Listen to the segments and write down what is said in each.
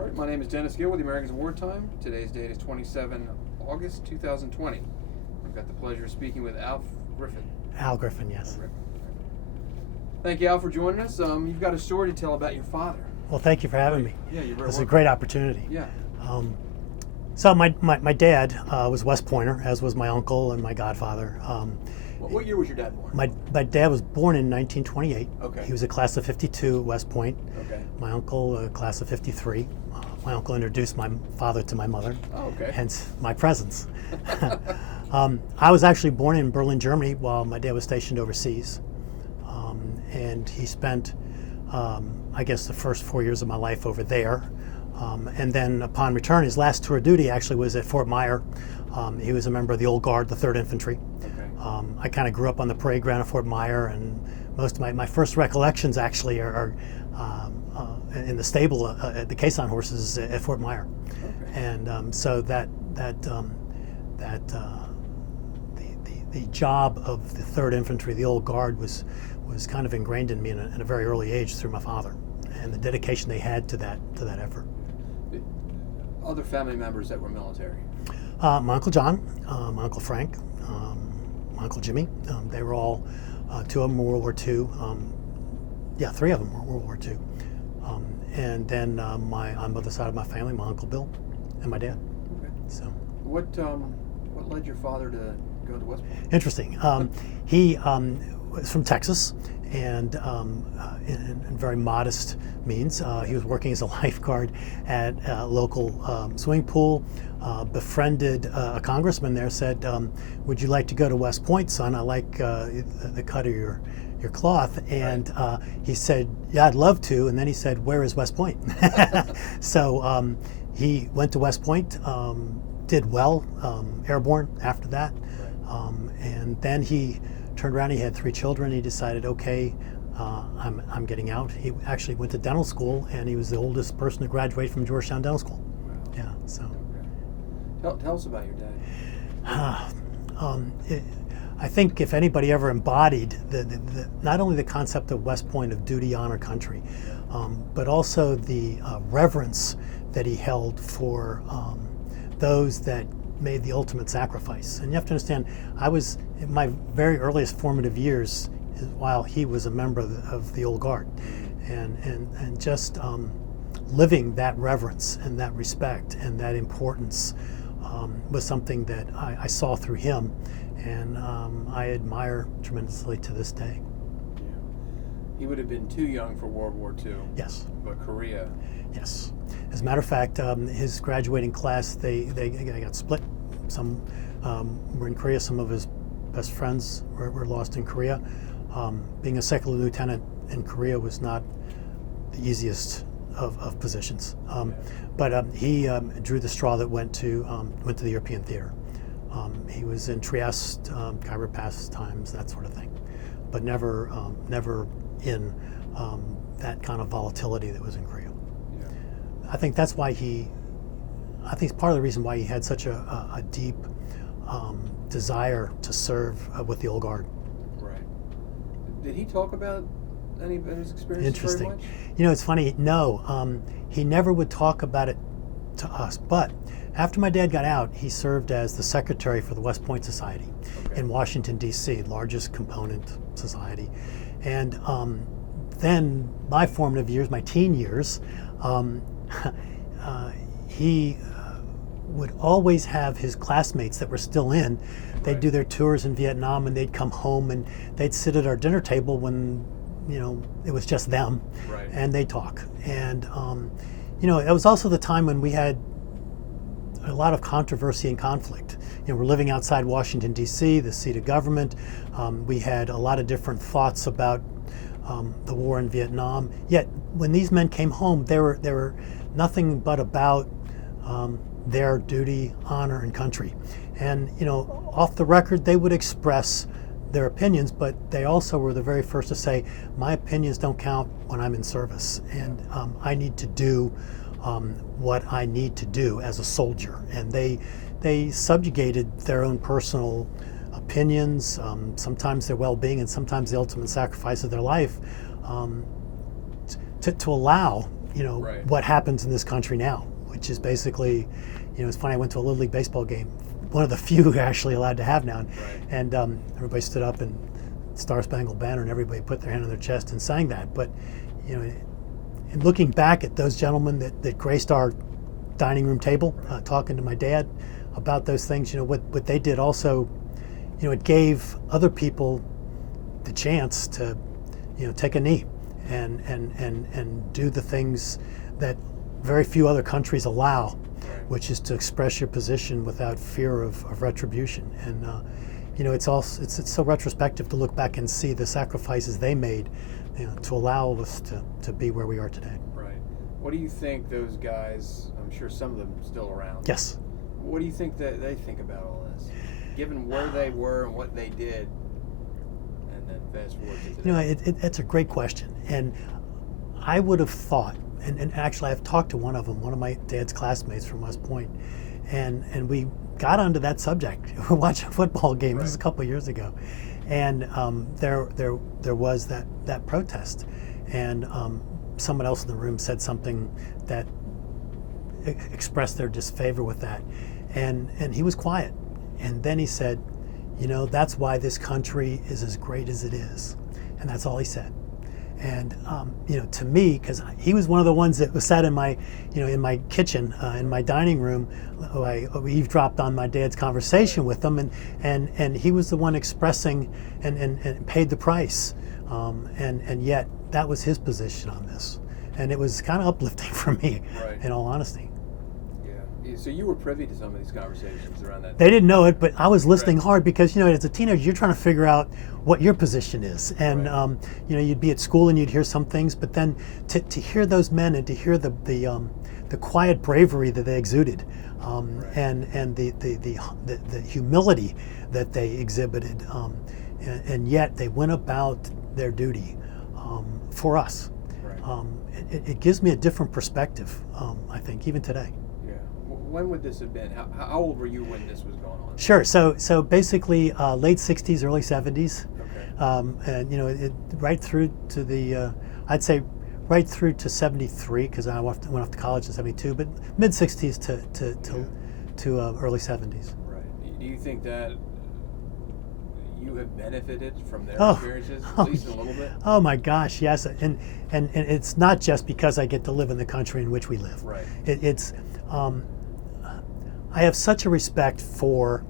All right, my name is Dennis Gill with the Americans of Wartime. Today's date is 27 August 2020. I've got the pleasure of speaking with Griffin. Al Griffin, yes. Thank you, Al, for joining us. You've got a story to tell about your father. Well, thank you for having me. Yeah, you're very It's welcome. a great opportunity. Yeah. So my dad was West Pointer, as was my uncle and my godfather. What year was your dad born? My dad was born in 1928. Okay. He was a class of 52 at West Point. Okay. My uncle, a class of 53. My uncle introduced my father to my mother. Oh, okay. Hence my presence. I was actually born in Berlin, Germany, while my dad was stationed overseas. And he spent, I guess, the first 4 years of my life over there. And then upon return, his last tour of duty actually was at Fort Myer. He was a member of the Old Guard, the 3rd Infantry. Okay. I kind of grew up on the parade ground of Fort Myer, and most of my first recollections actually are in the stable at the caisson horses at Fort Myer. Okay. And so the job of the 3rd Infantry, the Old Guard, was kind of ingrained in me in a very early age through my father, and the dedication they had to that effort. Other family members that were military? My Uncle John, my Uncle Frank, my Uncle Jimmy. They were all, 2 of them were World War II. 3 of them were World War II. And then on the other side of my family, my Uncle Bill and my dad. Okay. So. What led your father to go to West Point? Interesting. He was from Texas, and in very modest means. He was working as a lifeguard at a local swimming pool. Befriended a congressman there, said, would you like to go to West Point, son? I like the cut of your cloth. And he said, yeah, I'd love to. And then he said, where is West Point? So he went to West Point, did well, airborne after that. And then he turned around, he had 3 children. He decided, okay, I'm getting out. He actually went to dental school, and he was the oldest person to graduate from Georgetown Dental School. Wow. Yeah, so. Okay. Tell us about your dad. I think if anybody ever embodied not only the concept of West Point of duty, honor, country, but also the reverence that he held for those that made the ultimate sacrifice. And you have to understand, I was in my very earliest formative years while he was a member of the Old Guard, and just living that reverence and that respect and that importance was something that I saw through him, and I admire tremendously to this day. Yeah. He would have been too young for World War II. Yes. But Korea. Yes. As a matter of fact, his graduating class, they got split. Some were in Korea. Some of his best friends were lost in Korea. Being a second lieutenant in Korea was not the easiest of positions. But he drew the straw that went to the European theater. He was in Trieste, Khyber Pass that sort of thing, but never in that kind of volatility that was in Korea. Yeah. I think that's why I think it's part of the reason why he had such a deep desire to serve with the Old Guard. Right. Did he talk about any of his experiences Interesting. very much? You know, it's funny. No, he never would talk about it to us. But after my dad got out, he served as the secretary for the West Point Society in Washington, D.C., largest component society. And then my formative years, my teen years, he would always have his classmates that were still in. They'd do their tours in Vietnam, and they'd come home, and they'd sit at our dinner table when, it was just them, and they'd talk. And, it was also the time when we had a lot of controversy and conflict. We're living outside Washington, D.C., the seat of government. We had a lot of different thoughts about the war in Vietnam. Yet, when these men came home, they were nothing but about their duty, honor, and country. And, off the record, they would express their opinions, but they also were the very first to say, my opinions don't count when I'm in service, and I need to do what I need to do as a soldier. And they subjugated their own personal opinions, sometimes their well-being, and sometimes the ultimate sacrifice of their life, to allow Right. what happens in this country now, which is basically, it's funny. I went to a Little League baseball game, one of the few who are actually allowed to have now, Right. and everybody stood up and Star Spangled Banner, and everybody put their hand on their chest and sang that. But and looking back at those gentlemen that graced our dining room table, talking to my dad about those things, what they did also, it gave other people the chance to, take a knee and do the things that very few other countries allow, Right. which is to express your position without fear of retribution. And it's so retrospective to look back and see the sacrifices they made, to allow us to be where we are today. Right. What do you think those guys? I'm sure some of them still around. Yes. What do you think that they think about all this, given where they were and what they did, and then fast forward to today? It's a great question, and I would have thought, and actually I've talked to one of them, one of my dad's classmates from West Point, and we got onto that subject. We were watching a football game. Right. This was a couple of years ago, and there was that protest, and someone else in the room said something that expressed their disfavor with that, and he was quiet, and then he said, that's why this country is as great as it is, and that's all he said. And to me, because he was one of the ones that was sat in my kitchen, in my dining room, I eavesdropped on my dad's conversation with him, and he was the one expressing and paid the price, and yet that was his position on this, and it was kind of uplifting for me, Right. in all honesty. Yeah. So you were privy to some of these conversations around that. They didn't know it, but I was listening Right. hard because, as a teenager, you're trying to figure out what your position is. And, Right. you'd be at school and you'd hear some things, but then to hear those men and to hear the quiet bravery that they exuded, Right. and the humility that they exhibited, and yet they went about their duty for us. Right. It gives me a different perspective, I think, even today. Yeah. When would this have been? How old were you when this was going on? Sure. So basically, late '60s, early '70s, Okay. and right through to the, I'd say, right through to '73, because I went off to college in '72, but mid '60s to early '70s. Right. Do you think that you have benefited from their Oh. experiences, Oh, at least a little bit? Oh my gosh, yes, and it's not just because I get to live in the country in which we live. Right. It's I have such a respect for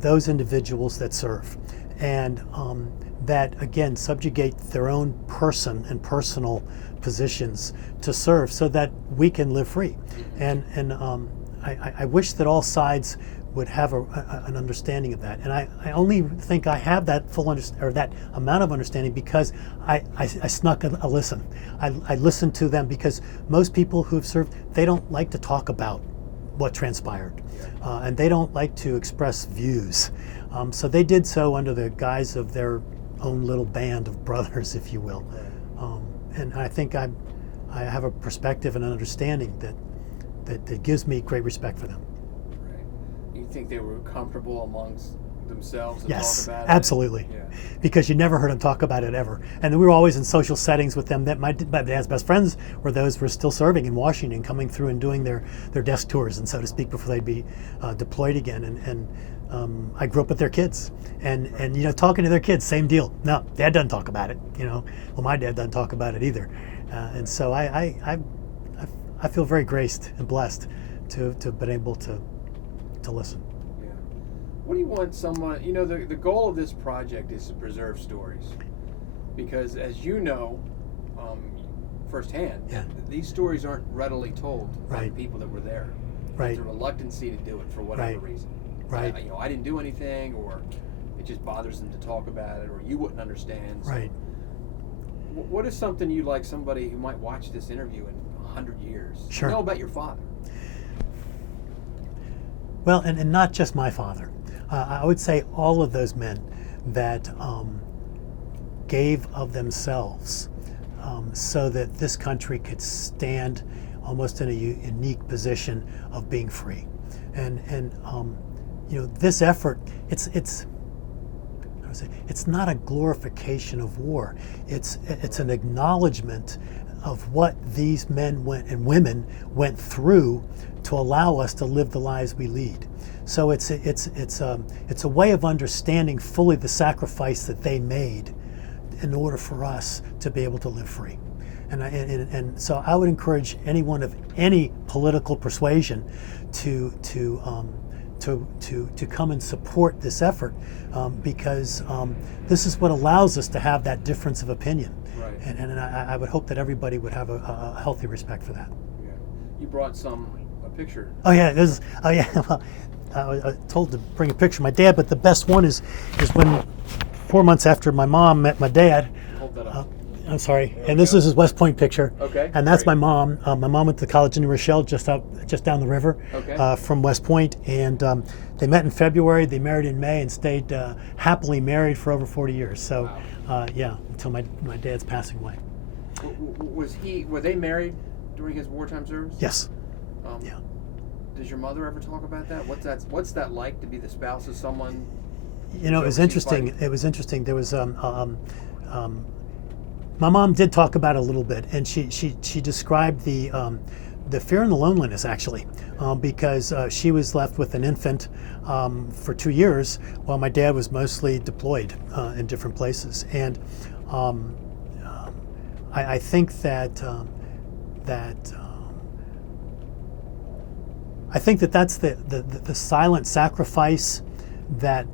those individuals that serve, and that again subjugate their own person and personal positions to serve, so that we can live free. And I wish that all sides would have an understanding of that, and I only think I have that full or that amount of understanding because I snuck a listen. I listened to them, because most people who've served, they don't like to talk about what transpired, and they don't like to express views. So they did so under the guise of their own little band of brothers, if you will. And I think I have a perspective and an understanding that gives me great respect for them. Right. You think they were comfortable amongst themselves to Yes, talk about it? absolutely. Yeah. Because you never heard them talk about it ever. And we were always in social settings with them. That my dad's best friends were those who were still serving in Washington, coming through and doing their desk tours, and so to speak, before they'd be deployed again. And I grew up with their kids, and talking to their kids, same deal. No, Dad doesn't talk about it. Well, my dad doesn't talk about it either. And so I feel very graced and blessed to have been able to listen. Yeah. What do you want someone, the goal of this project is to preserve stories. Because as you know, firsthand, Yeah. these stories aren't readily told by Right. the people that were there. Right. There's a reluctancy to do it for whatever Right. reason. Right. I didn't do anything, or it just bothers them to talk about it, or you wouldn't understand. So Right. what is something you'd like somebody who might watch this interview in 100 years Sure. to know about your father? Well, and not just my father. I would say all of those men that gave of themselves so that this country could stand almost in a unique position of being free. And this effort, it's not a glorification of war. It's an acknowledgement of what these men and women went through to allow us to live the lives we lead. So it's a way of understanding fully the sacrifice that they made in order for us to be able to live free. And so I would encourage anyone of any political persuasion to come and support this effort, because this is what allows us to have that difference of opinion. Right. And I would hope that everybody would have a healthy respect for that. Yeah. You brought a picture. Oh yeah, well, I was told to bring a picture of my dad, but the best one is when 4 months after my mom met my dad. Hold that up. I'm sorry, and this is his West Point picture. Okay. And that's great. my mom. My mom went to college in New Rochelle, just down the river, Okay. from West Point, and they met in February. They married in May and stayed happily married for over 40 years. So, yeah, until my dad's passing away. Were they married during his wartime service? Yes. Yeah. Yeah. Does your mother ever talk about that? What's that like to be the spouse of someone? You know, it was overseas interesting. fighting? It was interesting. There was my mom did talk about it a little bit, and she described the fear and the loneliness, actually, because she was left with an infant for 2 years while my dad was mostly deployed in different places. And I think that's the silent sacrifice that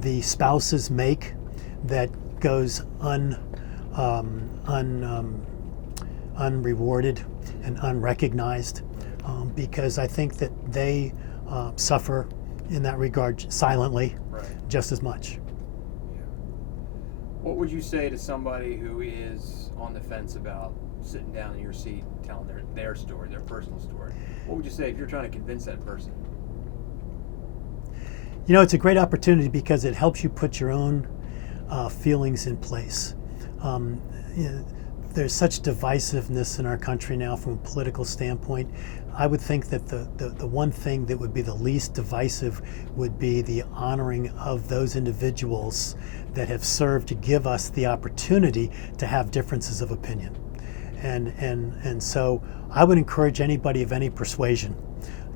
the spouses make that goes unrewarded and unrecognized, because I think that they suffer in that regard silently, Right. just as much. Yeah. What would you say to somebody who is on the fence about sitting down in your seat and telling their story, their personal story? What would you say if you're trying to convince that person? You know, it's a great opportunity because it helps you put your own feelings in place. You know, there's such divisiveness in our country now from a political standpoint. I would think that the one thing that would be the least divisive would be the honoring of those individuals that have served to give us the opportunity to have differences of opinion. And so I would encourage anybody of any persuasion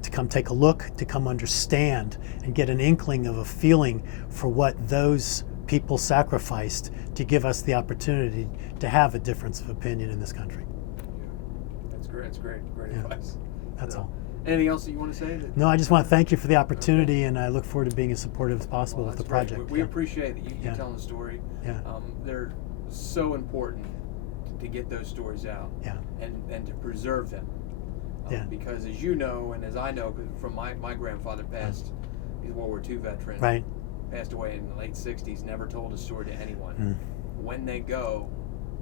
to come take a look, to come understand and get an inkling of a feeling for what those people sacrificed to give us the opportunity to have a difference of opinion in this country. Yeah. That's great. That's great. Great Yeah. advice. That's all. Anything else that you want to say? No, I just want to thank you for the opportunity, and I look forward to being as supportive as possible with the That's great. project. We Yeah. appreciate that you Yeah. telling the story. Yeah. They're so important to get those stories out, Yeah. and to preserve them. Yeah. Because as you know, and as I know, 'cause from my grandfather passed, he's a World War II veteran. Right. Passed away in the late 60s, never told his story to anyone. Mm. When they go,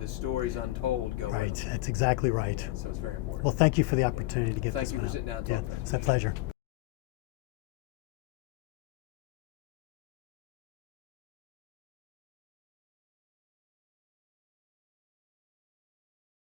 the stories untold go Right. with them. That's exactly right. So it's very important. Well, thank you for the opportunity to get Thank this you one for out. sitting down and Yeah, talking about it's this. a pleasure.